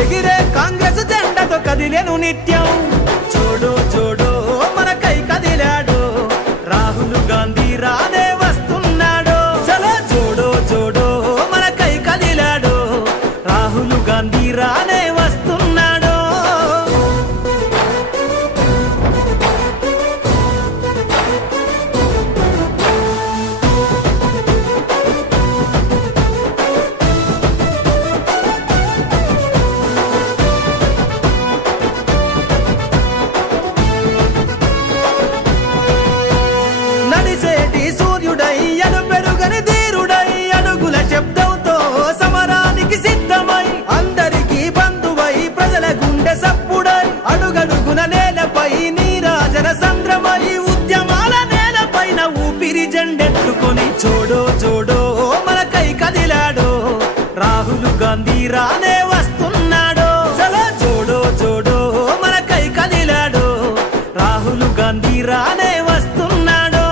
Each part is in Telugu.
ఎగిరే కాంగ్రెస్ జెండతో కదిలేను నిత్యం చూడు చూడు మనకై కదిలాడు రాహుల్ గాంధీ రానే వస్తున్నాడు చలో చూడు చూడు మనకై కదిలాడు రాహుల్ గాంధీ రానే వస్తున్నాడు నడిసేటి సూర్యుడై ఎనుపెరుగని ధీరుడై అడుగుల శబ్దంతో సమరానికి సిద్ధమై అందరికీ బంధువై ప్రజల గుండె సప్పుడై అడుగడుగున నేలపై నీరాజన సంద్రమై ఉద్యమాల నేలపైన ఊపిరి జెండెత్తుకొని చూడో చూడో మనకై కదిలాడు రాహుల్ గాంధీ రానే వస్తున్నాడు చలో చూడో చూడో మనకై కదిలాడు రాహుల్ గాంధీ రానే వస్తున్నాడు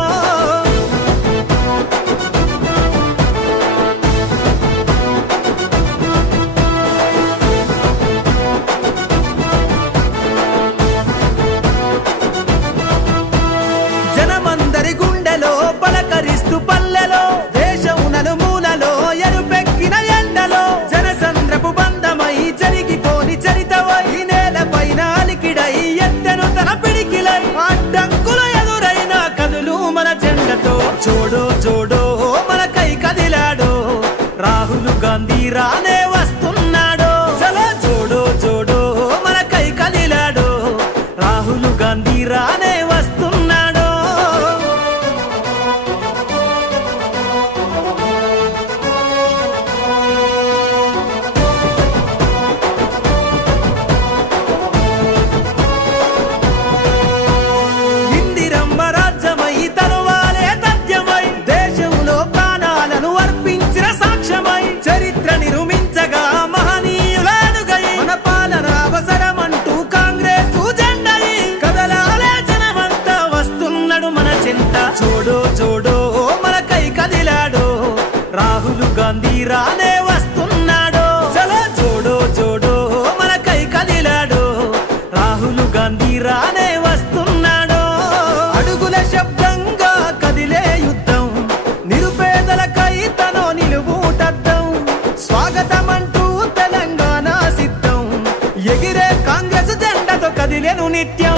జనమందరి గుండెలో పలకరిస్తూ పల్లెలో దేశం నలుమూలలో ఎరుపెక్కిన ఎండలో జనసంద్రపు బంధమై జరిగిపోని చరితవై నేలపైన అలికిడై ఎత్తెను తన పిడికిలై అడ్డంకులు ఎదురైన కదులు మన జెండతో చూడో చూడో మనకై కదిలాడు రాహుల్ గాంధీ రానే వస్తున్నాడు చలో చూడో చూడో మనకై కదిలాడు రాహుల్ గాంధీ రానే వస్తున్నాడు ఇందిరమ్మ రాజ్యమై తరువాలే తథ్యమై దేశంలో ప్రాణాలను అర్పించిన సాక్ష్యమై చరిత్ర నిర్మించగా మహనీయుల అడుగై మన పాలన అవసరమంటూ కాంగ్రెస్ జెండై కదలాలే జనమంతా వస్తున్నాడు మన చింత చూడో చూడో మనకై కదిలాడు రాహుల్ గాంధీ రానే వస్తున్నాడు చలో చూడో చూడో మనకై కదిలాడు రాహుల్ గాంధీ రానే వస్తున్నాడు అడుగుల శబ్దంగా కదిలే యుద్ధం నిరుపేదలకై తనో నిలువుటద్దం స్వాగతమంటూ తెలంగాణ సిద్ధం ఎగిరే కాంగ్రెస్ జెండతో కదిలేను నిత్యం